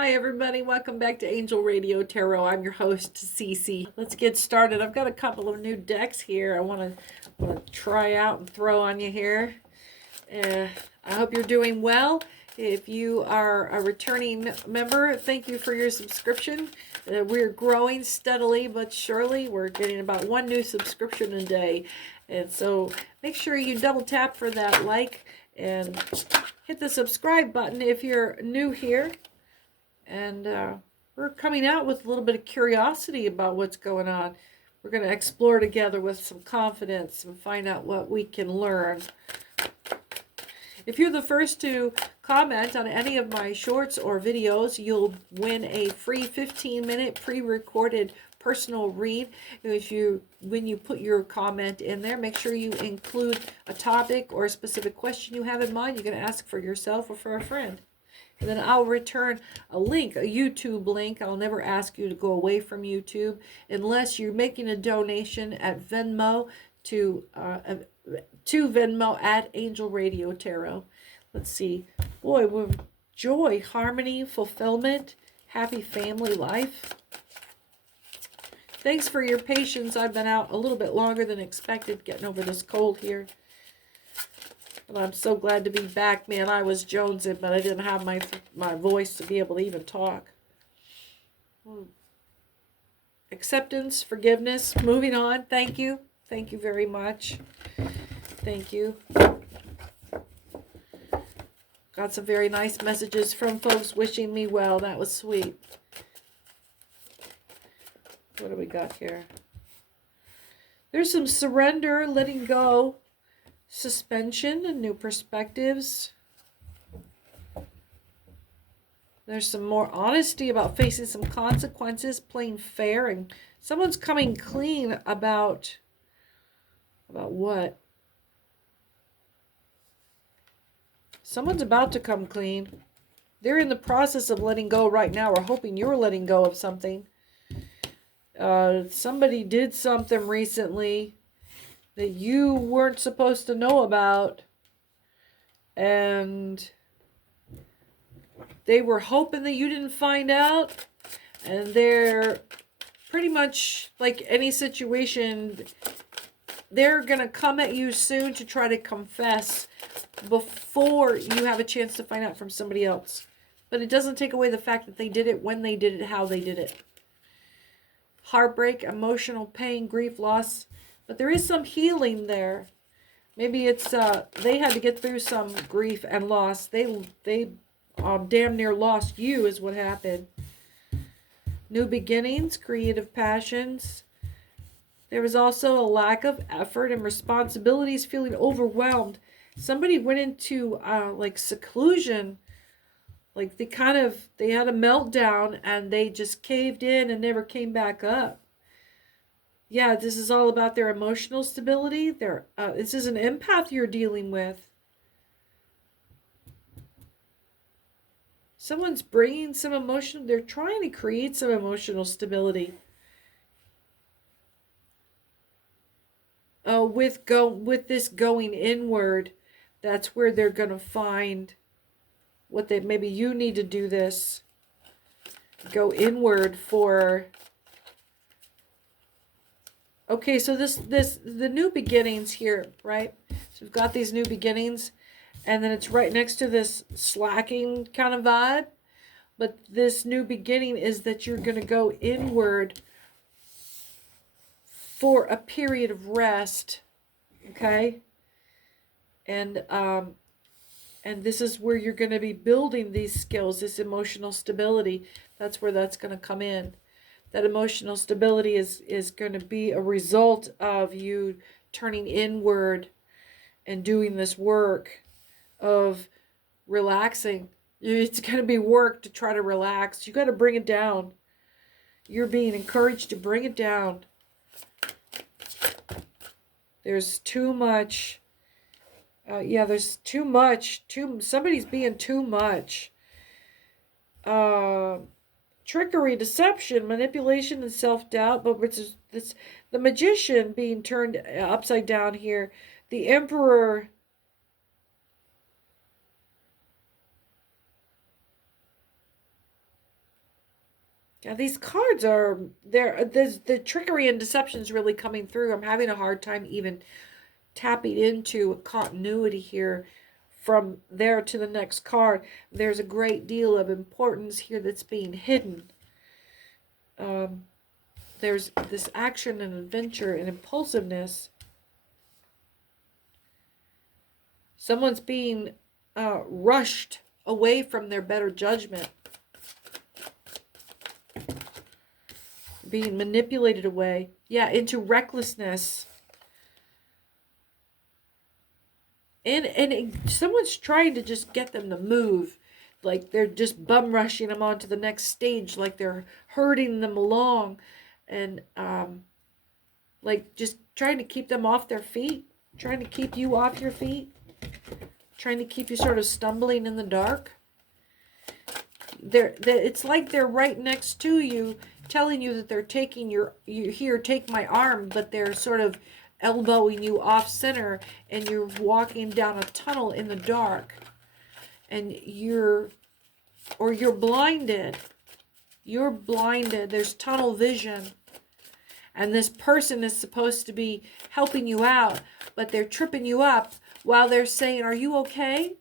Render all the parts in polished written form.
Hi everybody, welcome back to Angel Radio Tarot. I'm your host, Cece. Let's get started. I've got a couple of new decks here I want to try out and throw on you here. I hope you're doing well. If you are a returning member, thank you for your subscription. We're growing steadily but surely. We're getting about one new subscription a day. And so make sure you double tap for that like and hit the subscribe button if you're new here. And we're coming out with a little bit of curiosity about what's going on. We're going to explore together with some confidence and find out what we can learn. If you're the first to comment on any of my shorts or videos, you'll win a free 15-minute pre-recorded personal read. When you put your comment in there, make sure you include a topic or a specific question you have in mind. You can ask for yourself or for a friend. And then I'll return a link, a YouTube link. I'll never ask you to go away from YouTube unless you're making a donation at Venmo to Venmo at Angel Radio Tarot. Let's see. Boy, with joy, harmony, fulfillment, happy family life. Thanks for your patience. I've been out a little bit longer than expected getting over this cold here. And I'm so glad to be back, man. I was jonesing, but I didn't have my voice to be able to even talk. Acceptance, forgiveness, moving on. Thank you. Thank you very much. Thank you. Got some very nice messages from folks wishing me well. That was sweet. What do we got here? There's some surrender, letting go, suspension, and new perspectives. There's some more honesty about facing some consequences, playing fair, and someone's coming clean about what? Someone's about to come clean. They're in the process of letting go right now, or hoping you're letting go of something. Somebody did something recently that you weren't supposed to know about, and they were hoping that you didn't find out, and they're pretty much like any situation, they're gonna come at you soon to try to confess before you have a chance to find out from somebody else. But it doesn't take away the fact that they did it, when they did it, how they did it. Heartbreak, emotional pain, grief, loss. But there is some healing there. Maybe it's they had to get through some grief and loss. They damn near lost you is what happened. New beginnings, creative passions. There was also a lack of effort and responsibilities, feeling overwhelmed. Somebody went into like seclusion. Like they had a meltdown and they just caved in and never came back up. Yeah, this is all about their emotional stability. This is an empath you're dealing with. Someone's bringing some emotion. They're trying to create some emotional stability. With this going inward, that's where they're going to find what maybe you need to do this. Go inward for... Okay, so the new beginnings here, right? So we've got these new beginnings, and then it's right next to this slacking kind of vibe. But this new beginning is that you're going to go inward for a period of rest, okay? And this is where you're going to be building these skills, this emotional stability. That's where that's going to come in. That emotional stability is going to be a result of you turning inward and doing this work of relaxing. It's going to be work to try to relax. You got to bring it down. You're being encouraged to bring it down. There's too much. There's too much. Somebody's being too much. Trickery, deception, manipulation, and self-doubt. But it's the magician being turned upside down here. The emperor. Yeah, these cards are there. The trickery and deception is really coming through. I'm having a hard time even tapping into a continuity here from there to the next card. There's a great deal of importance here that's being hidden. There's this action and adventure and impulsiveness. Someone's being rushed away from their better judgment. Being manipulated away. Yeah, into recklessness. And someone's trying to just get them to move. Like they're just bum rushing them on to the next stage. Like they're herding them along. And like just trying to keep them off their feet. Trying to keep you off your feet. Trying to keep you sort of stumbling in the dark. It's like they're right next to you, telling you that they're taking you here, take my arm, but they're sort of elbowing you off center, and you're walking down a tunnel in the dark, and you're blinded. You're blinded. There's tunnel vision, and this person is supposed to be helping you out, but they're tripping you up while they're saying, "Are you okay?"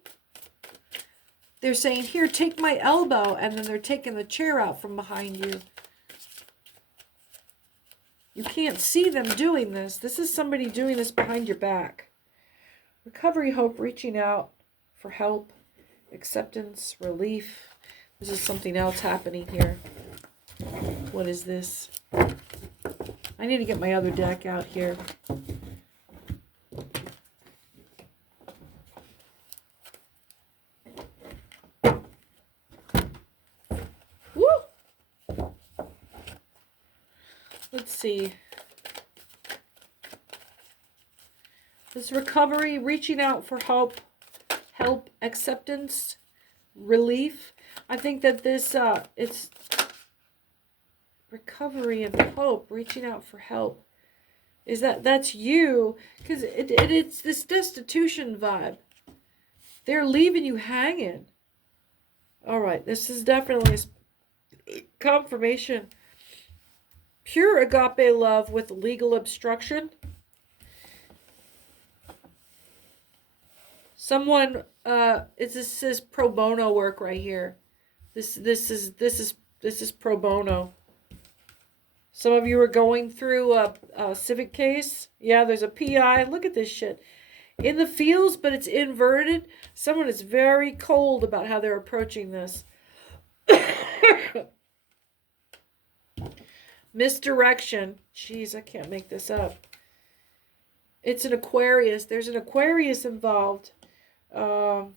They're saying, "Here, take my elbow," and then they're taking the chair out from behind you. You can't see them doing this. This is somebody doing this behind your back. Recovery, hope, reaching out for help, acceptance, relief. This is something else happening here. What is this? I need to get my other deck out here. Let's see. This recovery, reaching out for help, acceptance, relief. I think that this, it's recovery and hope, reaching out for help. Is that's you, because it's this destitution vibe. They're leaving you hanging. All right, this is definitely a confirmation. Pure agape love with legal obstruction. Someone, this says pro bono work right here. This is pro bono. Some of you are going through a civic case. Yeah, there's a PI. Look at this shit. In the fields, but it's inverted. Someone is very cold about how they're approaching this. Misdirection. Jeez, I can't make this up. It's an Aquarius. There's an Aquarius involved. Or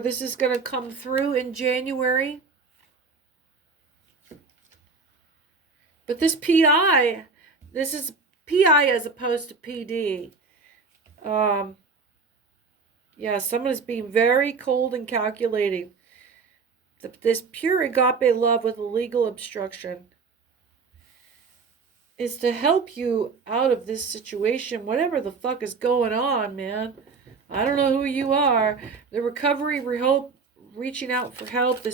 this is going to come through in January. But this PI, this is PI as opposed to PD. Yeah, someone is being very cold and calculating. This pure agape love with a legal obstruction is to help you out of this situation, whatever the fuck is going on, man. I don't know who you are. The recovery, hope, reaching out for help.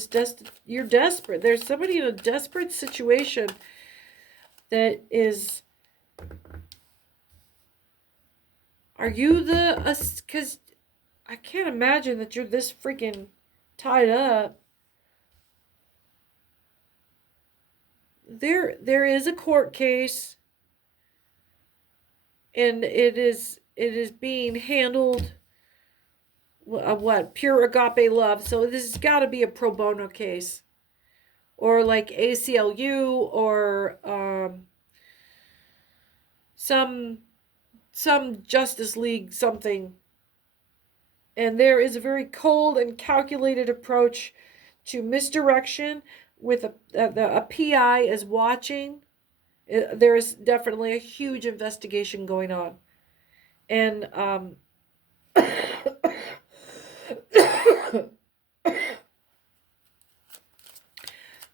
You're desperate. There's somebody in a desperate situation that is. Are you because I can't imagine that you're this freaking tied up. There is a court case, and it is being handled pure agape love. So this has got to be a pro bono case, or like ACLU, or some Justice League something. And there is a very cold and calculated approach to misdirection with a PI is watching. There is definitely a huge investigation going on. And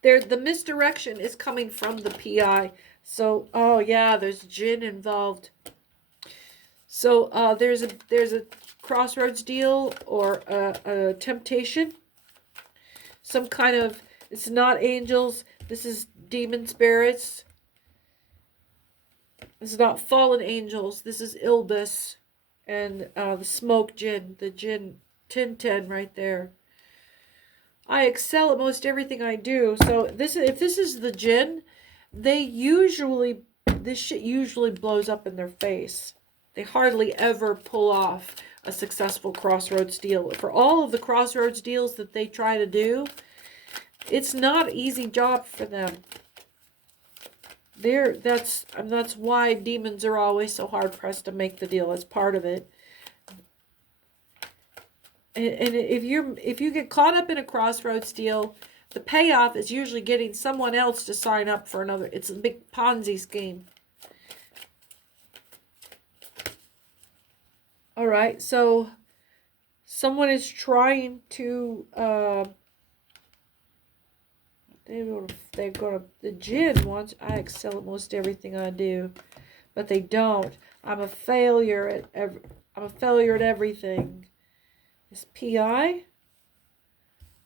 the misdirection is coming from the PI. So, oh yeah, there's jinn involved. So there's a crossroads deal, or a temptation, some kind of It's not angels. This is demon spirits. This is not fallen angels. This is Ilbis and the smoke jinn, the jinn 1010 right there. I excel at most everything I do. So if this is the jinn, this shit usually blows up in their face. They hardly ever pull off a successful crossroads deal. For all of the crossroads deals that they try to do, it's not an easy job for them. That's why demons are always so hard pressed to make the deal. It's part of it. And if you get caught up in a crossroads deal, the payoff is usually getting someone else to sign up for another. It's a big Ponzi scheme. All right, so someone is trying to the jinn wants, I excel at most everything I do, but they don't. I'm a failure at everything. This PI?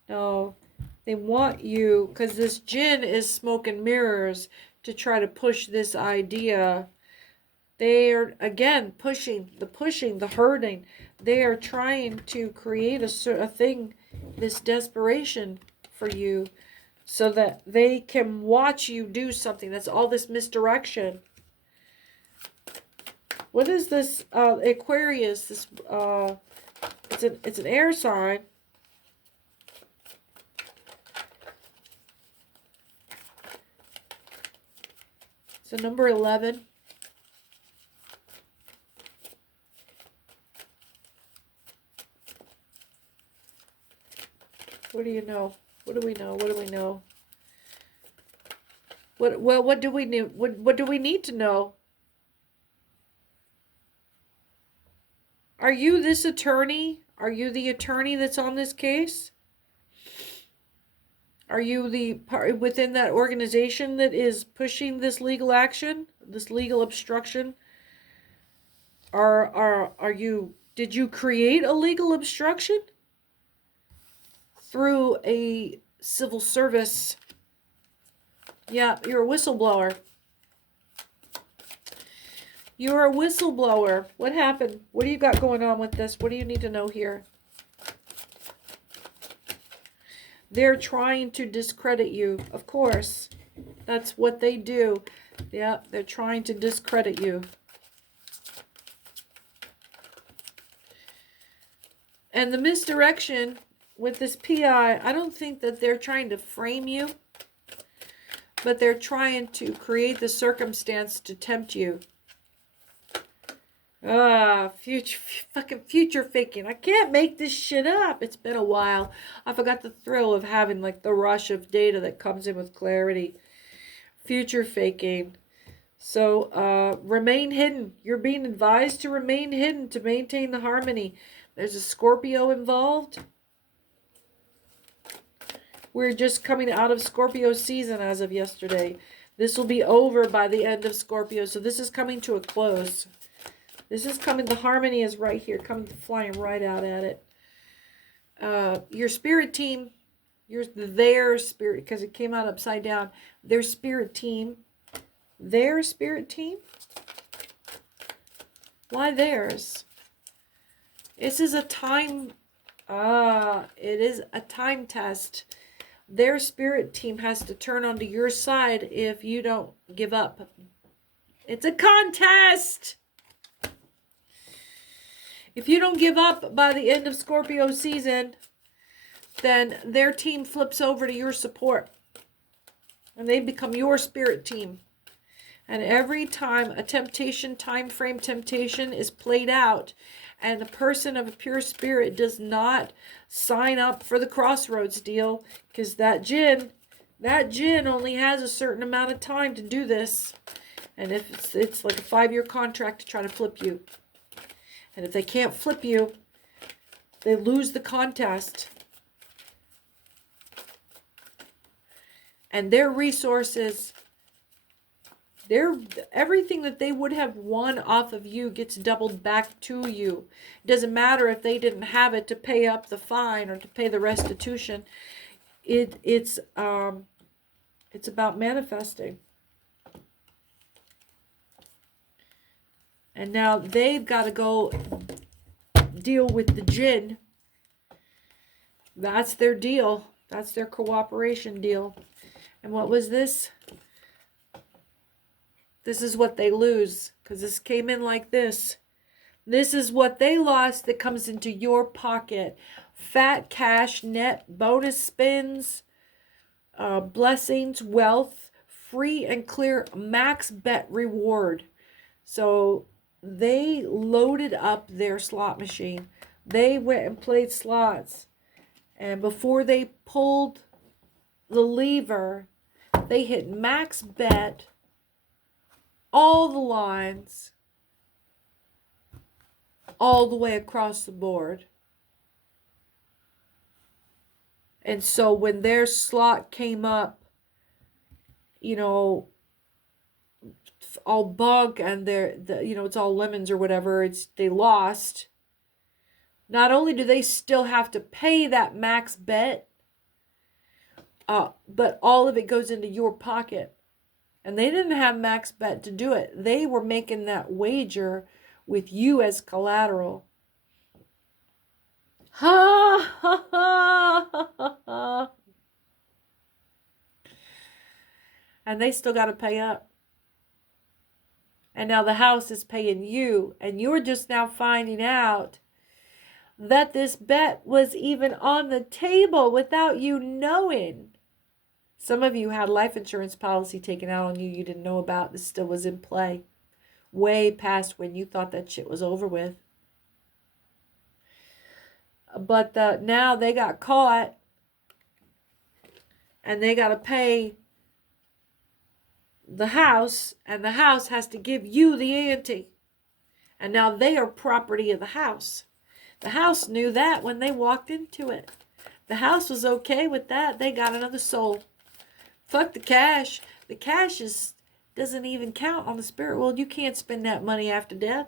No, they want you, because this jinn is smoke and mirrors to try to push this idea. They are, again, the hurting. They are trying to create a thing, this desperation for you, so that they can watch you do something. That's all this misdirection. What is this Aquarius? This it's an air sign. So number 11. What do you know? What do we know? What do we know? What do we need? What do we need to know? Are you this attorney? Are you the attorney that's on this case? Are you the part within that organization that is pushing this legal action, this legal obstruction? Did you create a legal obstruction through a civil service? Yeah, you're a whistleblower. You're a whistleblower. What happened? What do you got going on with this? What do you need to know here? They're trying to discredit you, of course. That's what they do. Yeah, they're trying to discredit you. And the misdirection with this PI, I don't think that they're trying to frame you, but they're trying to create the circumstance to tempt you. Future faking. I can't make this shit up. It's been a while. I forgot the thrill of having like the rush of data that comes in with clarity. Future faking. So remain hidden. You're being advised to remain hidden to maintain the harmony. There's a Scorpio involved. We're just coming out of Scorpio season as of yesterday. This will be over by the end of Scorpio. So this is coming to a close. This is coming, the harmony is right here, coming, flying right out at it. Your spirit team, their spirit, because it came out upside down. Their spirit team. Their spirit team? Why theirs? This is a time, it is a time test. Their spirit team has to turn onto your side if you don't give up. It's a contest! If you don't give up by the end of Scorpio season, then their team flips over to your support. And they become your spirit team. And every time a temptation, time frame temptation is played out, and the person of a pure spirit does not sign up for the crossroads deal, because that jinn only has a certain amount of time to do this. And if it's like a 5-year contract to try to flip you. And if they can't flip you, they lose the contest. And their resources, everything that they would have won off of you gets doubled back to you. It doesn't matter if they didn't have it to pay up the fine or to pay the restitution. It's about manifesting. And now they've got to go deal with the jinn. That's their deal. That's their cooperation deal. And what was this? This is what they lose, because this came in like this. This is what they lost that comes into your pocket. Fat cash, net, bonus spins, blessings, wealth, free and clear max bet reward. So they loaded up their slot machine. They went and played slots. And before they pulled the lever, they hit max bet, all the lines, all the way across the board. And so when their slot came up, you know, all bunk and it's all lemons or whatever, they lost. Not only do they still have to pay that max bet, but all of it goes into your pocket. And they didn't have max bet to do it. They were making that wager with you as collateral. Ha ha ha ha ha. And they still got to pay up. And now the house is paying you. And you're just now finding out that this bet was even on the table without you knowing. Some of you had life insurance policy taken out on you you didn't know about. This still was in play. Way past when you thought that shit was over with. But now they got caught. And they got to pay the house. And the house has to give you the ante. And now they are property of the house. The house knew that when they walked into it. The house was okay with that. They got another soul. Fuck the cash. The cash doesn't even count on the spirit world. You can't spend that money after death.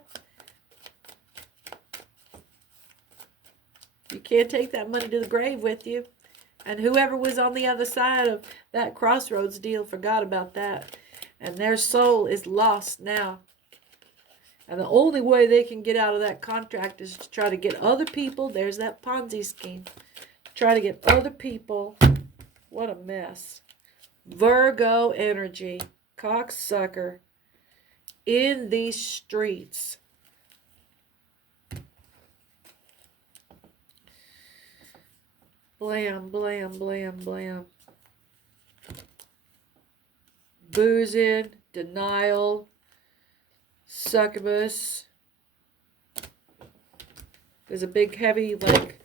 You can't take that money to the grave with you. And whoever was on the other side of that crossroads deal forgot about that. And their soul is lost now. And the only way they can get out of that contract is to try to get other people. There's that Ponzi scheme. Try to get other people. What a mess. Virgo energy. Cocksucker. In these streets. Blam, blam, blam, blam. Boozing. Denial. Succubus. There's a big heavy like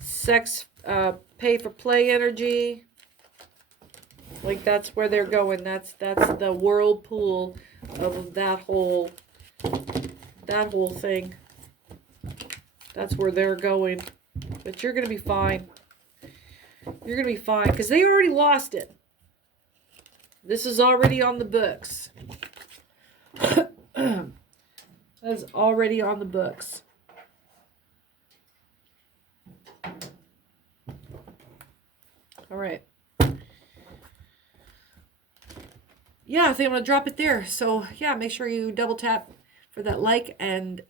sex pay for play energy. Like that's where they're going. That's the whirlpool of that whole thing. That's where they're going. But you're gonna be fine. You're gonna be fine because they already lost it. This is already on the books. That's already on the books. All right. Yeah, I think I'm going to drop it there. So, yeah, make sure you double tap for that like and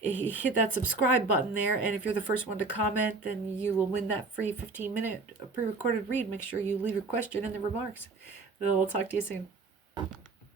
hit that subscribe button there. And if you're the first one to comment, then you will win that free 15-minute pre-recorded read. Make sure you leave your question in the remarks. We'll talk to you soon.